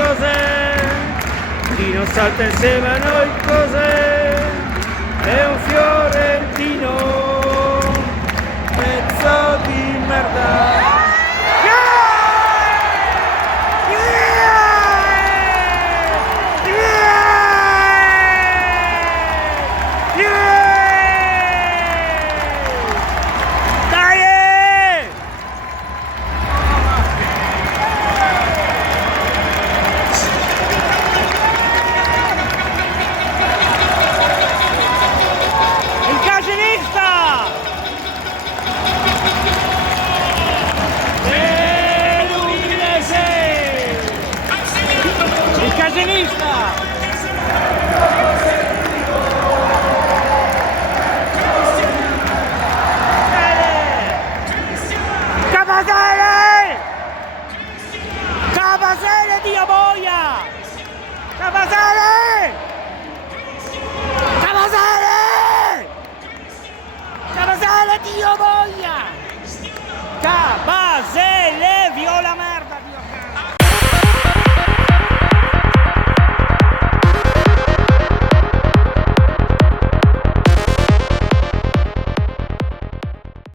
cos'è? Chi non salta insieme a noi cos'è? È un fiorentino, pezzo di merda. Capasele, Dio boia! Capasele! Capasele! Capasele, Dio boia!